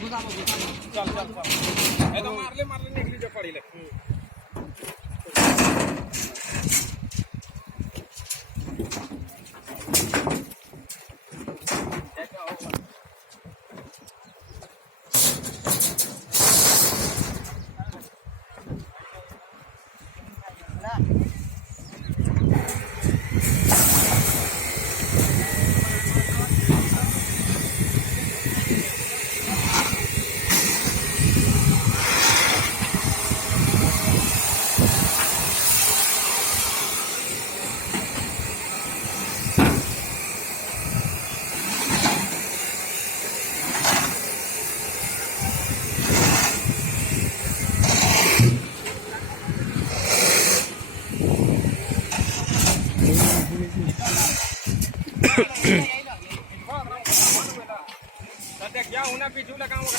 चल चल चल ए तो मारले मारले निकली जो पड़ी ले सध्या क्या होना पिछू लगा